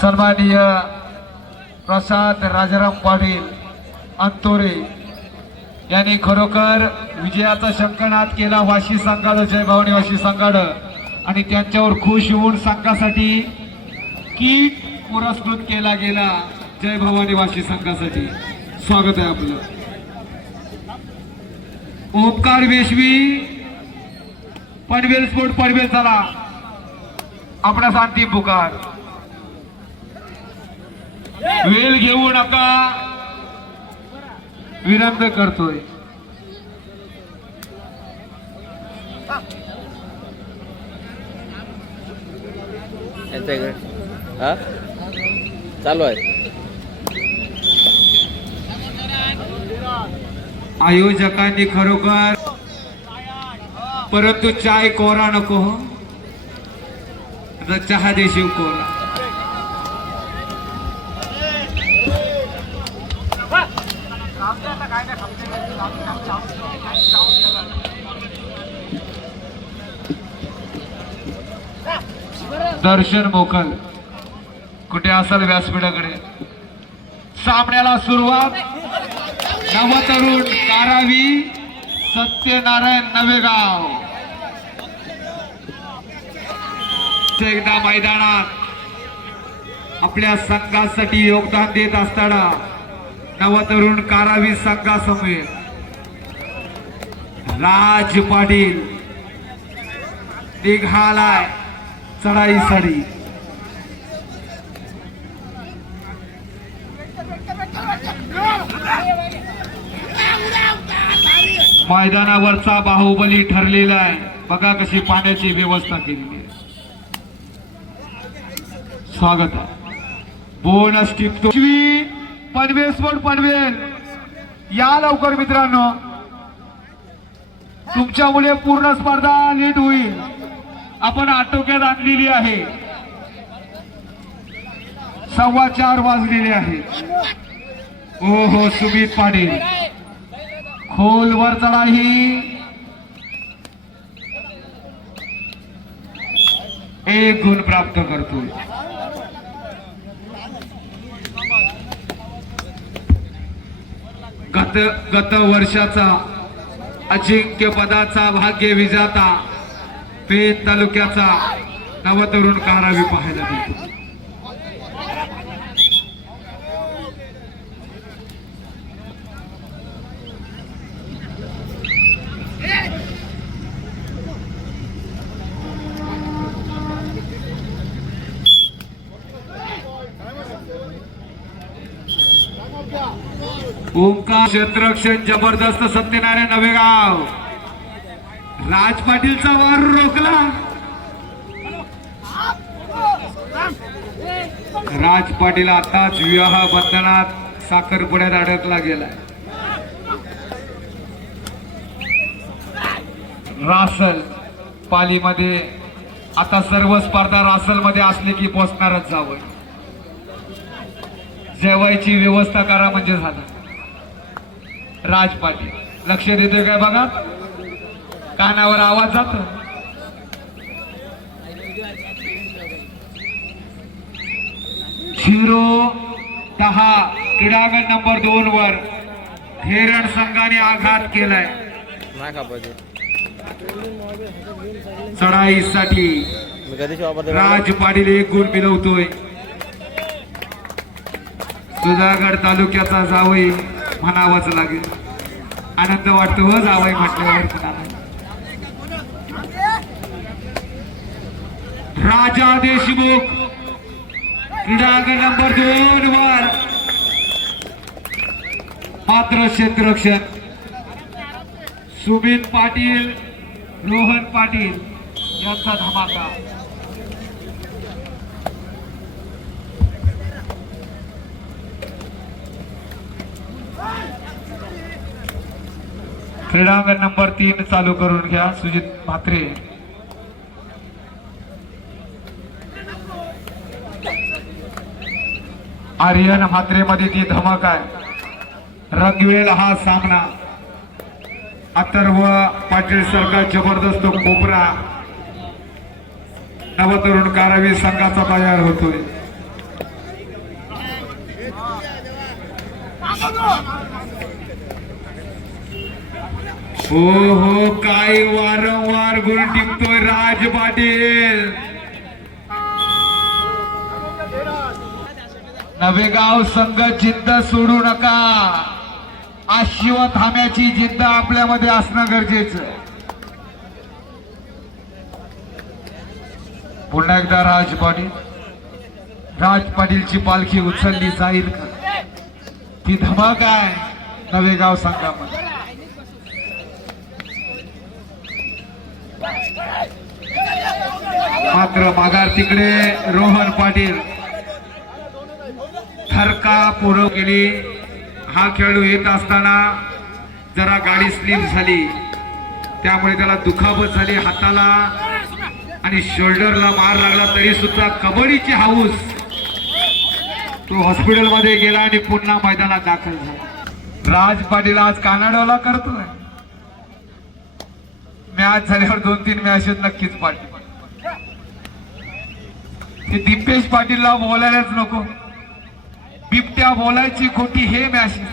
सन्माननीय प्रसाद राजाराम पाटील अंतोरे यांनी खरोखर विजयाचा शंखनाद केला वाशी संघाला, जय भवानी वाशी संघाला, आणि त्यांच्यावर खुश होऊन संघासाठी किट पुरस्कृत केला गेला. जय भवानी वाशी संघासाठी स्वागत आहे आपलं. ओमकार वेशवी पनवेल स्पोर्ट पनवेल, चला आपणास अंतिम पुकार. वेळ घेऊ नका, विनंती करतोय. चालू आहे. आयोजकांनी खरोखर, परंतु चाय कोरा नको हो, आता चहा देशील कोरा. दर्शन मोकल कुठे असेल व्यासपीठाकडे. सामन्याला सुरुवात. नवतरुण कारावी सत्यनारायण नवेगाव एकदा मैदानात आपल्या संघासाठी योगदान देत असताना नवतरुण कारावी संघासमोर राज पाटील निघालाय चढाईसाठी. मैदानावरचा बाहुबली ठरलेला आहे. बघा कशी पाण्याची व्यवस्था केलेली आहे. स्वागत आहे. Bonus tip Panvel sport Panvel, या लवकर मित्रांनो, तुमच्यामुळे पूर्ण स्पर्धा नीट होईल. आपण आटोक्यात आणलेली आहे. 4:15 वाजलेले आहे. हो हो, सुमित पाटील खोलवर चढाई, 1 गुण प्राप्त करतोय. गत वर्षाचा अजिंक्य पदाचा भाग्य विजेता पेठ तालुक्याचा नवतरुण कारावी पाहायला मिळतो. ओमकार क्षेत्ररक्षण जबरदस्त. सत्यनारायण नवेगाव, राज पाटीलचा वार रोखला. राज पाटील आताच विवाह बंधनात साखरपुड्यात अडकला गेला. रासल पालीमध्ये आता सर्व स्पर्धा रासल मध्ये असले की पोचणारच जावं. जेवायची व्यवस्था करा म्हणजे झालं. राज पाटील लक्ष देतोय काय बघा, कानावर आवाज जातो. झिरो 10 क्रीडांगण नंबर 2 वर हेरण संघाने आघात केलाय. चढाईसाठी राज पाटील 1 गुण मिळवतोय. सुधागड तालुक्याचा जावई म्हणावाच लागेल. आनंद वाटतो हो जावई म्हटल्यावर. राजा देशमुख क्रीडांगण नंबर 2 वर मात्र क्षेत्ररक्षण सुमित पाटील, रोहन पाटील यांचा धमाका. क्रीडांगण नंबर 3 चालू करून घ्या. सुजित म्हात्रे. आर्यन म्हात्रे मध्ये ती धमक आहे. रंगवेल हा सामना. अथर्व पाटील सरकार जबरदस्त कोपरा. नवतरुण कारावीर संघाचा तयार होतोय. हो हो, काय वारंवार गुण टिपतोय राज पाटील. नवेगाव संघ जिद्द सोडू नका. आशिव थांब्याची जिद्द आपल्यामध्ये असणं गरजेचं. पुन्हा एकदा राज पाटीलची पालखी उचलली जाईल का? ती धमाक आहे नवेगाव संघामध्ये. मात्र माघार तिकडे रोहन पाटील थरका पुरव केली. हा खेळू येत असताना जरा गाडी स्लिप झाली, त्यामुळे त्याला दुखापत झाली हाताला आणि शोल्डरला मार लागला. तरी सुद्धा कबड्डीची हाऊस, तो हॉस्पिटल मध्ये गेला आणि पुन्हा मैदानात दाखल झाला. राज पाटील आज कानाडोला करतोय. मॅच झाल्यावर 2-3 मॅचेस नक्कीच पाटील. हे दीपेश पाटीलला बोलायलाच नको. बिबट्या बोलायची खोटी हे मॅसेज.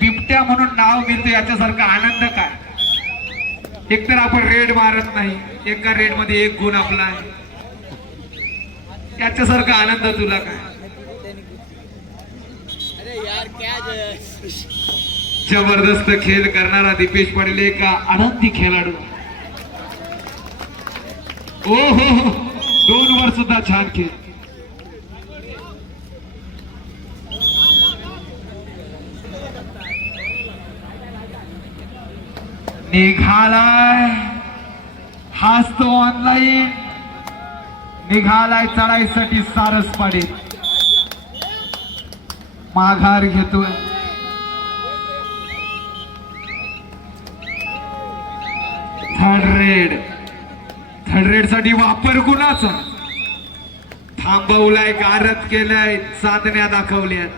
बिबट्या म्हणून नाव मिळते याच्यासारखा आनंद काय? एकतर आपण रेड मारत नाही, एका रेड मध्ये 1 गुण आपला आहे, याच्यासारखा आनंद तुला काय? जबरदस्त खेळ करणारा दीपेश पाटील एक आनंदी खेळाडू. ओ हो, 2 वर सुद्धा छान खेळ. निघालाय हाच तो ऑनलाईन निघालाय चढाईसाठी. सारस पाटील माघार घेतोय. थर्ड रेड साठी वापर कुणाचा? थांबवलाय, गारद केलाय, साधण्या दाखवल्यात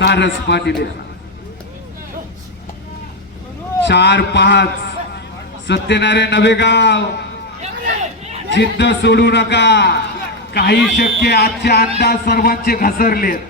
सारस पाटील. 4-5 सत्यनारायण नवेगाव. जिद्द सोडू नका. काही शक्य आजचे अंदाज सर्वांचे घसरलेत.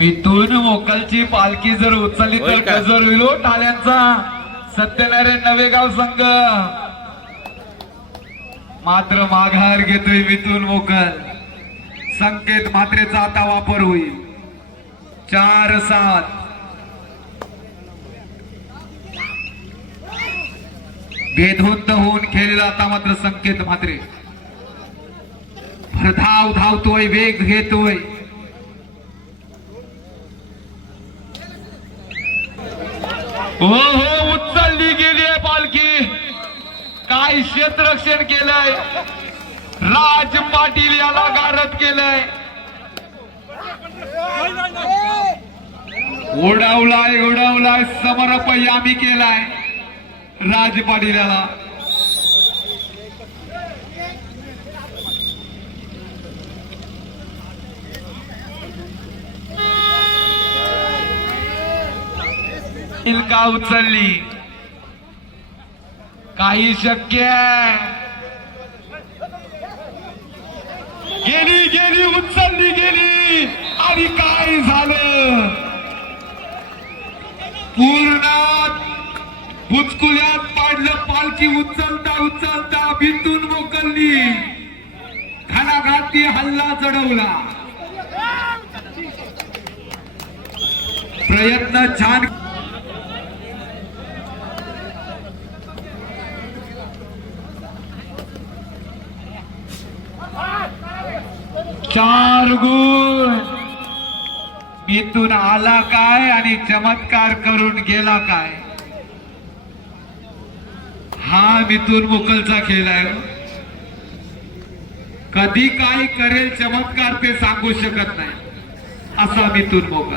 मिथून मोकलची पालखी जर उचलली तर गजर होईल टाळ्यांचा. सत्यनारायण नवेगाव संघ मात्र माघार घेतोय. मिथून मोकल संकेत मात्रेचा आता वापर होईल. 4-7 बेधुंद होऊन खेळलेला आता मात्र संकेत मात्रे भरधाव धावतोय, वेग घेतोय. हो हो, उचलली गेली आहे पालखी. काय क्षेत्ररक्षण केलंय राज पाटील, याला गारद केलंय. उडवलाय समर्प यामी केलाय राज पाटील याला. का उचलली, काही शक्य गेली उचलली गेली आणि काय झालं? पूर्ण बुचकुल्यात पाडलं. पालखी उचलता बिंदून मोकलली. घणाघाती हल्ला चढवला. प्रयत्न छान. 4 गुण. मिथून आला काय आणि चमत्कार करून गेला काय, हा मिथून मोकलचा खेळ आहे. कधी काय करेल चमत्कार ते सांगू शकत नाही असा मिथून मोकल.